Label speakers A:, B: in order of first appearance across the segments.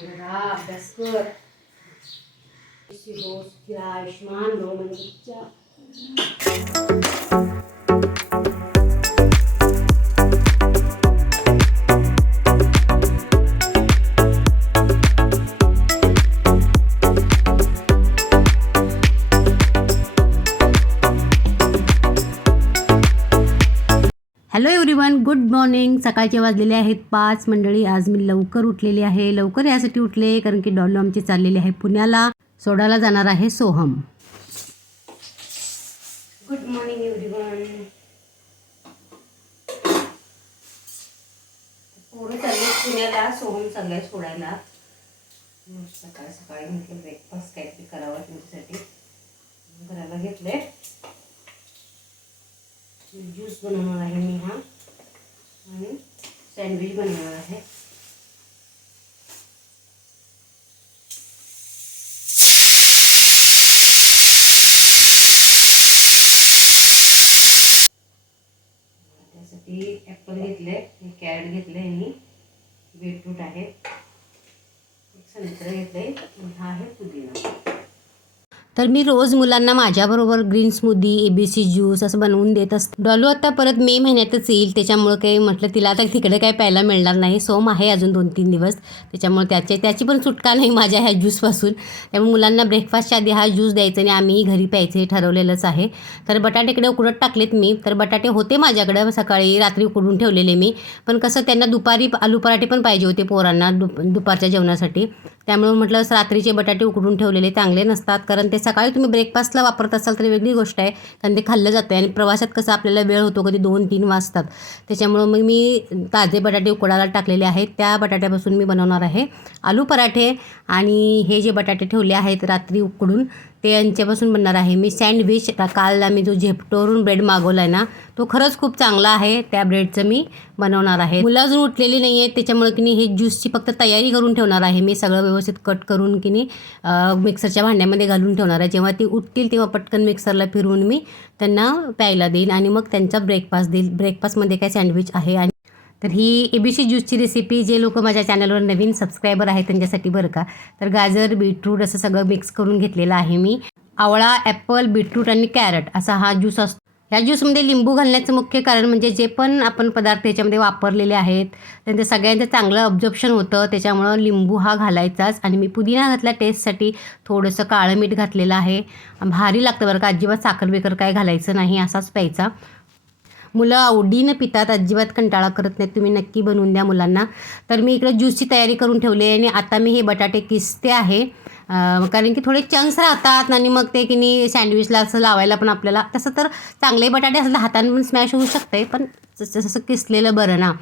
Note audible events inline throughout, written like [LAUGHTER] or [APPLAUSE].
A: जरा अभ्यास कर। रोज तिला आयुष्मान भव मंदिरच्या हॅलो एव्हरीवन गुड मॉर्निंग सकाळचे वाजलेले आहेत पाच. मंडळी आज मी लवकर उठलेली आहे. लवकर यासाठी उठले कारण की डॉलो आमची चाललेली आहे पुण्याला. सोडायला जाणार आहे सोहम. गुड मॉर्निंग एव्हरीवन पोरं चालले पुण्याला. सोहम चाललाय सोडायला. सकाळी सकाळी म्हटलं ब्रेकफास्ट काहीतरी करावा तुमच्यासाठी करायला घेतले ज्यूस बनवणार आहे मी हा. आणि सँडविच बनवणार आहे त्यासाठी ॲपल घेतले हे कॅरेट घेतले आणि बीटरूट आहे एक संत्र घेतले हा आहे पुदिना तर मी रोज मुलांना माझ्याबरोबर green smoothie A B C juice असं बनवून देत असते. डॉलू आता परत मे महिन्यातच येईल त्याच्यामुळं काही म्हटलं तिला आता तिकडे काही प्यायला मिळणार नाही. सोम आहे अजून दोन तीन दिवस. त्याच्यामुळे त्याचे त्याची पण सुटका नाही माझ्या ह्या ज्यूसपासून. त्यामुळे मुलांना ब्रेकफास्टच्या आधी हा ज्यूस द्यायचा आणि आम्हीही घरी प्यायचे ठरवलेलंच आहे. तर बटाटेकडे उकडत टाकलेत मी. तर बटाटे होते माझ्याकडं. सकाळी रात्री उकडून ठेवलेले मी. पण कसं त्यांना दुपारी आलू पराठे पण पाहिजे होते पोरांना दुप दुपारच्या जेवणासाठी. त्यामुळे म्हटलं रात्रीचे बटाटे उकडून ठेवलेले चांगले नसतात कारण ते सकाळी तुम्ही ब्रेकफास्टला वापरत असाल तर वेगळी गोष्ट आहे कारण ते खाल्लं जातं आणि प्रवासात कसं आपल्याला वेळ होतो कधी दोन तीन वाजतात. त्याच्यामुळं मग मी ताजे बटाटे उकडायला टाकलेले आहेत त्या बटाट्यापासून मी बनवणार आहे आलू पराठे आणि हे जे बटाटे ठेवले आहेत रात्री उकडून ते यांच्यापासून बनणार आहे. मी सँडविच काल आम्ही जो झेप्टोवरून ब्रेड मागवला आहे ना तो खरंच खूप चांगला आहे. त्या ब्रेडचं मी बनवणार आहे. मुलं अजून उठलेली नाही आहे त्याच्यामुळे की नाही हे ज्यूसची फक्त तयारी करून ठेवणार आहे. मी सगळं व्यवस्थित कट करून की नाही मिक्सरच्या भांड्यामध्ये घालून ठेवणार आहे. जेव्हा ती उठतील तेव्हा पटकन मिक्सरला फिरवून मी त्यांना प्यायला देईन आणि मग त्यांचा ब्रेकफास्ट देईल. ब्रेकफास्टमध्ये काय सँडविच आहे आणि तर ही ए बी सी ज्यूसची रेसिपी जे लोक माझ्या चॅनलवर नवीन सबस्क्रायबर आहेत त्यांच्यासाठी बरं का. तर गाजर बीटरूट असं सगळं मिक्स करून घेतलेलं आहे मी. आवळा ॲपल बीटरूट आणि कॅरट असा हा ज्यूस असतो. या ज्यूसमध्ये लिंबू घालण्याचं मुख्य कारण म्हणजे जे पण आपण पदार्थ याच्यामध्ये वापरलेले आहेत त्यांचं सगळ्यांचं चांगलं ऑब्झर्प्शन होतं त्याच्यामुळं लिंबू हा घालायचाच. आणि मी पुदिना घातला टेस्टसाठी थोडंसं काळं मीठ घातलेलं आहे. भारी लागतं बरं का अजिबात साखर बिकर काय घालायचं नाही असाच प्यायचा. मुलं आवडीनं पितात अजिबात कंटाळा करत नाहीत. तुम्ही नक्की बनवून द्या मुलांना. तर मी इकडे ज्यूसची तयारी करून ठेवली आहे आणि आता मी हे बटाटे किसते आहे. कारण की थोडे चंक्स राहतात आणि मग ते की नाही सँडविचला असं लावायला पण आपल्याला तसं तर चांगले बटाटे असं हाताने पण स्मॅश होऊ शकते पण जसं किसलेलं बरं ना.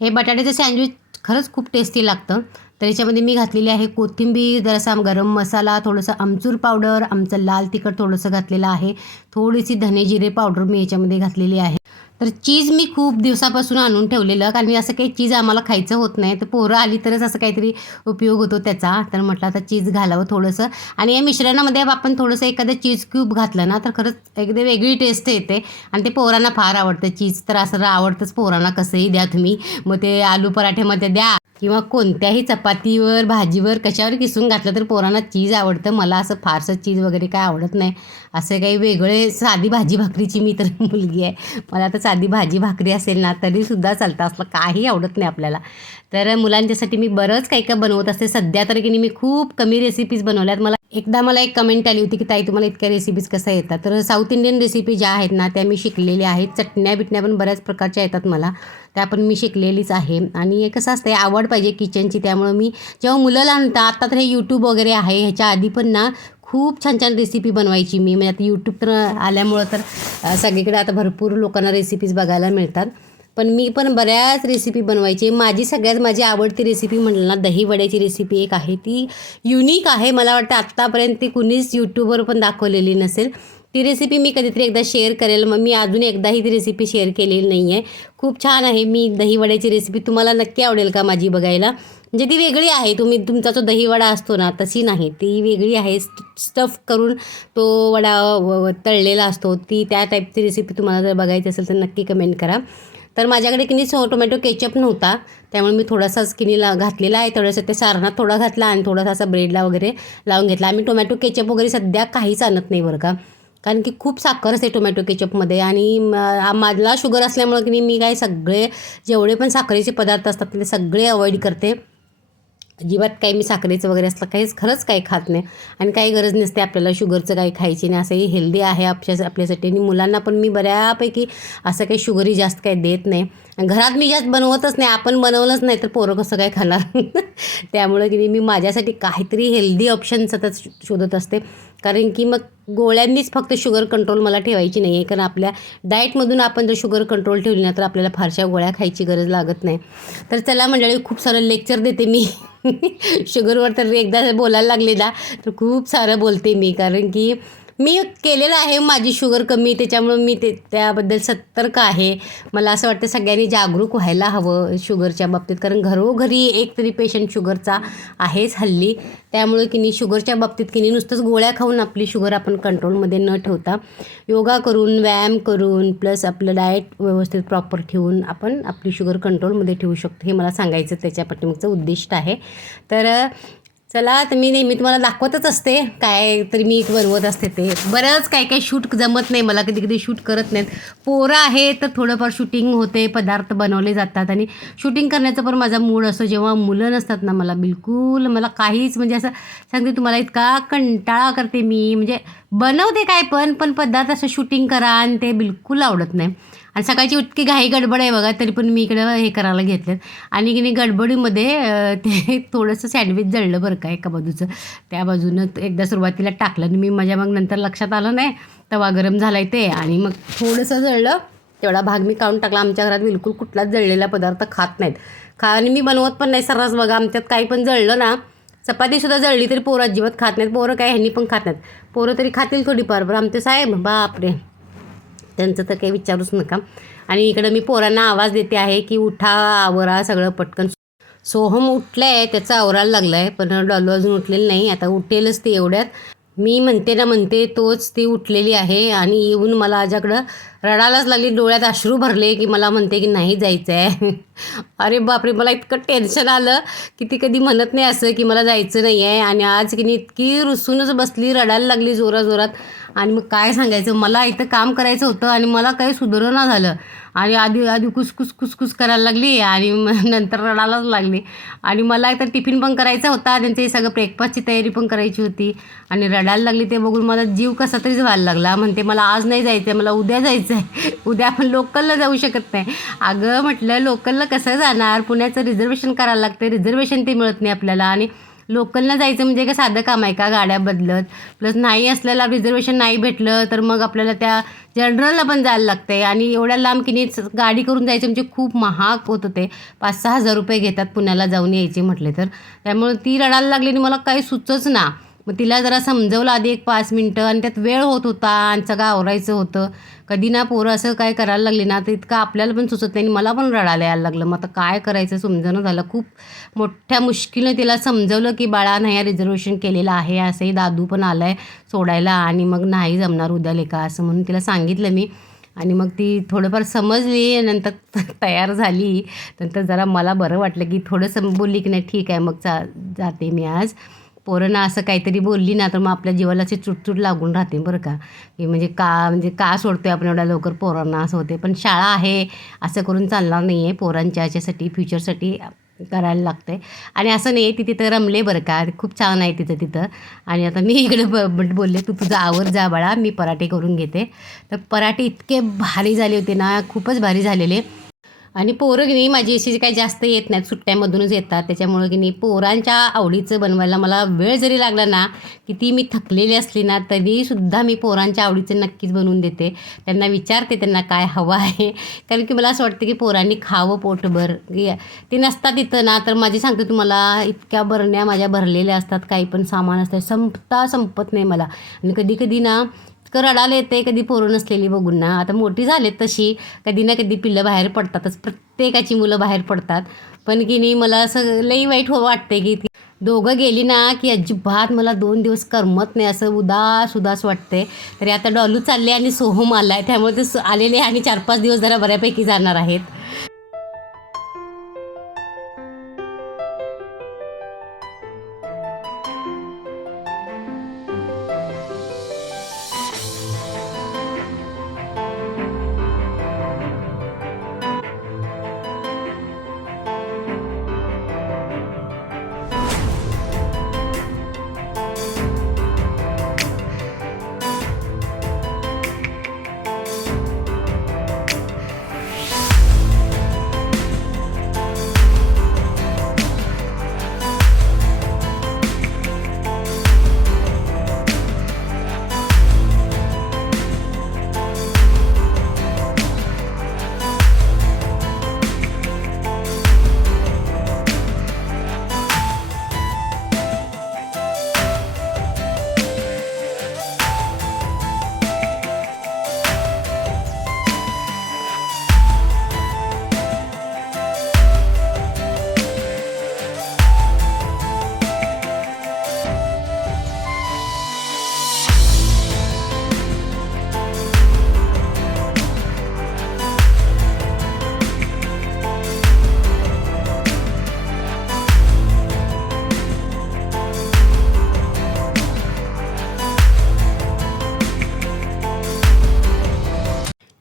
A: हे बटाट्याचं सँडविच खरंच खूप टेस्टी लागतं. तर याच्यामध्ये मी घातलेली आहे कोथिंबीर जरासा गरम मसाला थोडंसं आमचूर पावडर आमचं लाल तिखट थोडंसं घातलेलं आहे. थोडीशी धने जिरे पावडर मी याच्यामध्ये घातलेली आहे. तर चीज मी खूप दिवसापासून आणून ठेवलेलं कारण असं काही चीज आम्हाला खायचं होत नाही. तर पोरं आली तरच असं काहीतरी उपयोग होतो त्याचा. तर म्हटलं आता चीज घालावं थोडंसं. आणि या मिश्रणामध्ये आपण थोडंसं एखादं चीज क्यूब घातलं ना तर खरंच एकदम वेगळी टेस्ट येते. आणि ते पोरांना फार आवडतं. चीज तर असं आवडतंच पोरांना कसंही द्या तुम्ही. मग ते आलू पराठेमध्ये द्या. किंवा कोणत्याही चपातीवर भाजीवर कशावर किसून घातलं तर पोरांना चीज आवडतं. मला असं फारसं चीज वगैरे काय आवडत नाही. असं काही वेगळे साधी भाजी भाकरीची मी तर [LAUGHS] मुलगी आहे. मला तर साधी भाजी भाकरी असेल ना तरीसुद्धा चालतं. असलं काही आवडत नाही आपल्याला. तर मुलांच्यासाठी मी बरंच काही काय बनवत असते. सध्या तर की नाही मी खूप कमी रेसिपीज बनवल्यात. मला एकदा मला एक कमेंट आली होती की ताई तुम्हाला इतक्या रेसिपीज कशा येतात? तर साऊथ इंडियन रेसिपी ज्या आहेत ना त्या मी शिकलेल्या आहेत. चटण्या बिटण्या पण बऱ्याच प्रकारच्या येतात मला. त्या पण मी शिकलेलीच आहे. आणि कसं असतं आवड पाहिजे किचनची त्यामुळं मी जेव्हा मुलं लहानतात आता तर हे यूट्यूब वगैरे आहे. ह्याच्या आधी पण ना खूप छान छान रेसिपी बनवायची मी. म्हणजे आता यूट्यूब तर आल्यामुळं तर सगळीकडे आता भरपूर लोकांना रेसिपीज बघायला मिळतात. पण मी पण बऱ्याच रेसिपी बनवायची. माझी सगळ्यात माझी आवडती रेसिपी म्हटलं ना दही वड्याची रेसिपी एक आहे. ती युनिक आहे. मला वाटतं आत्तापर्यंत ती कुणीच यूट्यूबवर पण दाखवलेली नसेल. ती रेसिपी मी कधीतरी एकदा शेअर करेल. मग मी अजून एकदाही ती रेसिपी शेअर केलेली नाही आहे खूप छान आहे मी दहीवड्याची रेसिपी तुम्हाला नक्की आवडेल का माझी बघायला? म्हणजे ती वेगळी आहे. तुम्ही तुमचा जो दहीवडा असतो ना तशी नाही. ती वेगळी आहे. स्टफ करून तो वडा व- तळलेला असतो. ती त्या टाईपची रेसिपी तुम्हाला जर बघायची असेल तर नक्की कमेंट करा. तर माझ्याकडे किनी सो टोमॅटो केचप नव्हता. त्यामुळे मी थोडासाच किनीला घातलेला आहे. थोडंसं ते सारणात थोडा घातला आणि थोडासा असा ब्रेडला वगैरे लावून घेतला. आम्ही टोमॅटो केचप वगैरे सध्या काहीच आणत नाही बरं का. कारण की खूप साखर असते टोमॅटो केचपमध्ये आणि म- मला शुगर असल्यामुळं की मी काय सगळे जेवढे पण साखरेचे पदार्थ असतात ते सगळे अवॉइड करते. अजिबात काही मी साखरेचं वगैरे असलं काहीच खरंच काही खात नाही. आणि काही गरज नसते आपल्याला शुगरचं काही खायची नाही. असंही हेल्दी आहे आपल्या आपल्यासाठी. आणि मुलांना पण मी बऱ्यापैकी असं काही शुगरी जास्त काही देत नाही. आणि घरात मी जास्त बनवतच नाही. आपण बनवलंच नाही तर पोरं कसं काय खाणार? [LAUGHS] त्यामुळे की मी माझ्यासाठी काहीतरी हेल्दी ऑप्शन सतत शोधत असते. कारण की मग गोळ्यांनीच फक्त शुगर कंट्रोल मला ठेवायची नाही आहे कारण आपल्या डाएटमधून आपण जर शुगर कंट्रोल ठेवली ना तर आपल्याला फारशा गोळ्या खायची गरज लागत नाही. तर चला मंडळी खूप सारं लेक्चर देते मी. [LAUGHS] [LAUGHS] शुगरवर तर एकदा बोलायला लागले ना तर खूप सारं बोलते मी. कारण की मी केलेलं आहे माझी शुगर कमी त्याच्यामुळं मी ते त्याबद्दल सतर्क आहे. मला असं वाटतं सगळ्यांनी जागरूक व्हायला हवं शुगरच्या बाबतीत कारण घरोघरी एक तरी पेशंट शुगरचा आहेच हल्ली. त्यामुळे की नाही शुगरच्या बाबतीत की नाही नुसतंच गोळ्या खाऊन आपली शुगर आपण कंट्रोलमध्ये न ठेवता योगा करून व्यायाम करून प्लस आपलं डाएट व्यवस्थित प्रॉपर ठेवून आपण आपली शुगर कंट्रोलमध्ये ठेवू शकतो हे मला सांगायचं त्याच्या पाठीमागचं उद्दिष्ट आहे. तर चला तर मी नेहमी तुम्हाला दाखवतच असते काय तरी मी बनवत असते ते. बरंच काय काय शूट जमत नाही मला कधी कधी शूट करत नाहीत. पोरं आहे तर थोडंफार शूटिंग होते पदार्थ बनवले जातात आणि शूटिंग करण्याचा पण माझा मूड असतो. जेव्हा मुलं नसतात ना मला बिलकुल मला काहीच म्हणजे असं सांगते तुम्हाला इतका कंटाळा करते मी. म्हणजे बनवते काय पण पण पदार्थ असं शूटिंग करा आणि ते बिलकुल आवडत नाही. आणि सकाळची इतकी घाई गडबड आहे बघा तरी पण मी इकडं हे करायला घेतलं आणि की नाही गडबडीमध्ये ते थोडंसं सँडविच जळलं बरं का एका बाजूचं? त्या बाजूनं एकदा सुरुवातीला टाकलं आणि मी माझ्या मग नंतर लक्षात आलं नाही तवा गरम झाला आहे ते. आणि मग थोडंसं जळलं तेवढा भाग मी काढून टाकला. आमच्या घरात बिलकुल कुठलाच जळलेला पदार्थ खात नाहीत. खा आणि मी बनवत पण नाही सर्रास. बघा आमच्यात काही पण जळलं ना चपातीसुद्धा जळली तरी पोरं अजिबात खात नाहीत. पोरं काय ह्यांनी पण खात नाहीत. पोरं तरी खातील थोडीफार बरं आमचे साहेब बापरे. त्यांचं तर काही विचारूच नका. आणि इकडं मी पोरांना आवाज देते आहे की उठा आवरा सगळं पटकन सोहम उठलं आहे त्याचा आवरायला लागला आहे पण डॉलू अजून उठलेलं नाही आता उठेलच ती एवढ्यात. मी म्हणते ना म्हणते तोच ती उठलेली आहे आणि येऊन मला आजाकडं रडायलाच लागली डोळ्यात अश्रू भरले की मला म्हणते की नाही जायचं आहे [LAUGHS] अरे बापरे मला इतकं टेन्शन आलं की ती कधी म्हणत नाही असं की मला जायचं नाही आहे आणि आज की नाही इतकी रुसूनच बसली रडायला लागली जोराजोरात. आणि मग काय सांगायचं? मला इथं काम करायचं होतं आणि मला काही सुधारणा झालं. आणि आधी आधी कुसकुस कुसकुस करायला लागली आणि मग [LAUGHS] नंतर रडायलाच लागली. आणि मला तर टिफिन पण करायचा होता. त्यांचे सगळं ब्रेकफास्टची तयारी पण करायची होती. आणि रडायला लागली ते बघून मला जीव कसा तरीच व्हायला लागला. म्हणते मला आज नाही जायचं आहे मला उद्या जायचं आहे [LAUGHS] उद्या आपण लोकलला जाऊ शकत नाही. अगं म्हटलं लोकलला कसं जाणार? पुण्याचं रिझर्वेशन करायला लागतं रिझर्वेशन ते मिळत नाही आपल्याला. आणि लोकलला जायचं म्हणजे काय साधं काम आहे का गाड्या बदलत? प्लस नाही असलेला रिझर्वेशन नाही भेटलं तर मग आपल्याला त्या जनरलला पण जायला लागते आणि एवढ्या लांब की गाडी करून जायचं म्हणजे खूप महाग होत होते. पाच सहा हजार रुपये घेतात पुण्याला जाऊन यायचे म्हटले तर. त्यामुळे ती रडायला लागली आणि मला काही सुचच ना. मग तिला जरा समजवलं आधी एक पाच मिनटं आणि त्यात वेळ होत होता आणि सगळं आवरायचं होतं. कधी ना पोरं असं काय करायला लागली ना तर इतकं आपल्याला पण सुचत नाही मला पण रडायला यायला लागलं. मग आता काय करायचं समजणं झालं. खूप मोठ्या मुश्किलनं तिला समजवलं की बाळा नाही रिझर्वेशन केलेलं आहे. असंही दादू पण आला आहे सोडायला आणि मग नाही जमणार उद्या लेका असं म्हणून तिला सांगितलं मी. आणि मग ती थोडंफार समजली नंतर [LAUGHS] तयार झाली. नंतर जरा मला बरं वाटलं की थोडंसं बोलली की नाही ठीक आहे मग जा जाते मी आज. पोरांना असं काहीतरी बोलली ना तर मग आपल्या जीवाला अशी चुटचूट लागून राहते बरं का. की म्हणजे का म्हणजे का सोडतोय आपण एवढ्या लवकर पोरांना असं होते. पण शाळा आहे असं करून चालणार नाही आहे पोरांच्या याच्यासाठी फ्युचरसाठी करायला लागतं आहे आणि असं नाही आहे ती तिथं रमले बरं का. खूप छान आहे तिथं तिथं. आणि आता मी इकडे ब ब- बोलले तू तुझा आवर जा बाळा मी पराठे करून घेते. तर पराठे इतके भारी झाले होते ना खूपच भारी झालेले. आणि पोरं की नाही माझी अशी काही जास्त येत नाहीत सुट्ट्यामधूनच येतात. त्याच्यामुळं की नाही पोरांच्या आवडीचं बनवायला मला वेळ जरी लागला ना किती मी थकलेली असली ना तरीसुद्धा मी पोरांच्या आवडीचं नक्कीच बनवून देते. त्यांना विचारते त्यांना काय हवं आहे. कारण की मला असं वाटतं की पोरांनी खावं पोटभर. ते नसतात इथं ना तर माझी सांगते तुम्हाला इतक्या बरण्या माझ्या भरलेल्या असतात काही पण सामान असतं संपता संपत नाही मला. आणि कधी कधी ना इतकं रडायला येते कधी पोरं नसलेली बघून ना. आता मोठी झालेत तशी कधी ना कधी पिल्लं बाहेर पडतातच. प्रत्येकाची मुलं बाहेर पडतात. पण की नाही मला असं लई वाईट हो वाटते की दोघं गेली ना की अजिबात मला दोन दिवस करमत नाही असं उदास उदास वाटते तरी आता डॉलू चालले आणि सोहम आला आहे त्यामुळे ते आलेले आणि चार पाच दिवस जरा बऱ्यापैकी जाणार आहेत.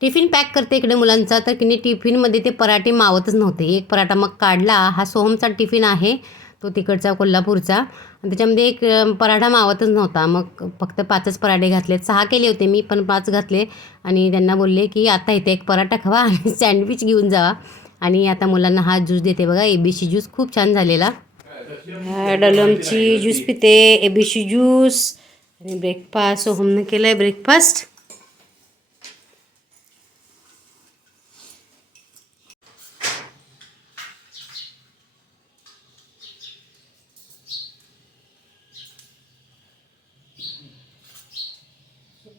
A: टिफिन पॅक करते इकडे मुलांचा तर किनी टिफिनमध्ये ते पराठे मावतच नव्हते. एक पराठा मग काढला. हा सोहमचा टिफिन आहे तो तिकडचा कोल्हापूरचा. आणि त्याच्यामध्ये एक पराठा मावतच नव्हता. मग फक्त पाचच पराठे घातले. सहा केले होते मी पण पाच घातले. आणि त्यांना बोलले की आता इथे एक पराठा खावा आणि [LAUGHS] सँडविच घेऊन जावा. आणि आता मुलांना हा ज्यूस देते बघा. ए बी सी ज्यूस खूप छान झालेला. डलमची ज्यूस पिते. A B C juice. आणि ब्रेकफास्ट सोहमनं केलं आहे ब्रेकफास्ट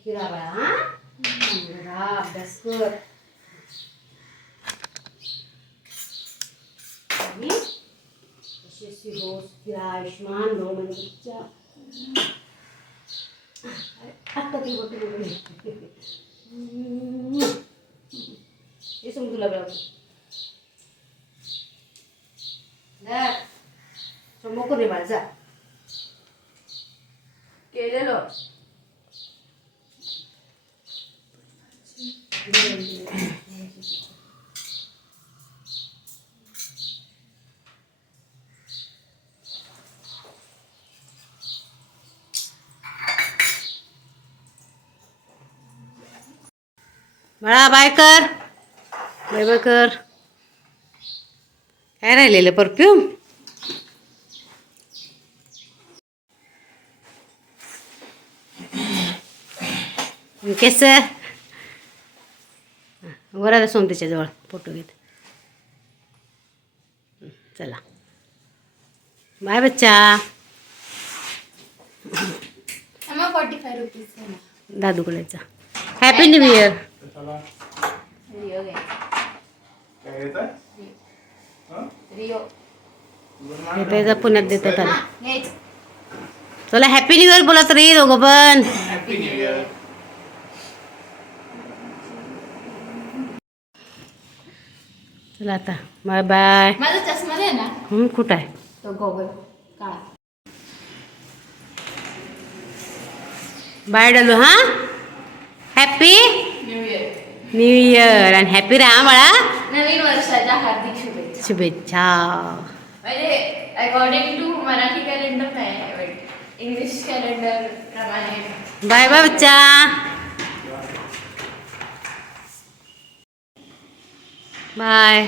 A: किरा बाळा हा? जरा अभ्यास कर. आणि यशस्वी हो स्थिरा आयुष्मान भव मंदिरच्या आत्ता ती गोटी बघून हे सांग तुला बरोबर समोर रे बाळा जा.
B: केलेलं.
A: बाळा बाय कर. बाय बाय कर. काय राहिलेलं? परफ्यूम? केस वर सोम त्याच्याजवळ फोटो घेत. चला. बाय बच्चा.
B: फोर्टी फाय रुपीज
A: दादूकडेचा हॅपी न्यू इयर त्याचा पुण्यात देतात
B: हेच
A: चला हॅपी न्यू इयर बोलत रे दोघं पण
C: हॅपी न्यू इयर
A: चला आता. Bye bye.
B: माझा चष्मा आहे ना?
A: हं, कुठं आहे?
B: तो गोगल काळा
A: बाय डलू हां? Happy
B: new year
A: new year आणि हॅपी राहा बाळा.
B: नवीन वर्षाच्या हार्दिक शुभेच्छा.
A: शुभेच्छा.
B: म्हणजे अकॉर्डिंग टू मराठी कॅलेंडर नाही इंग्लिश कॅलेंडर प्रमाणे.
A: बाय बाय बच्चा. बाय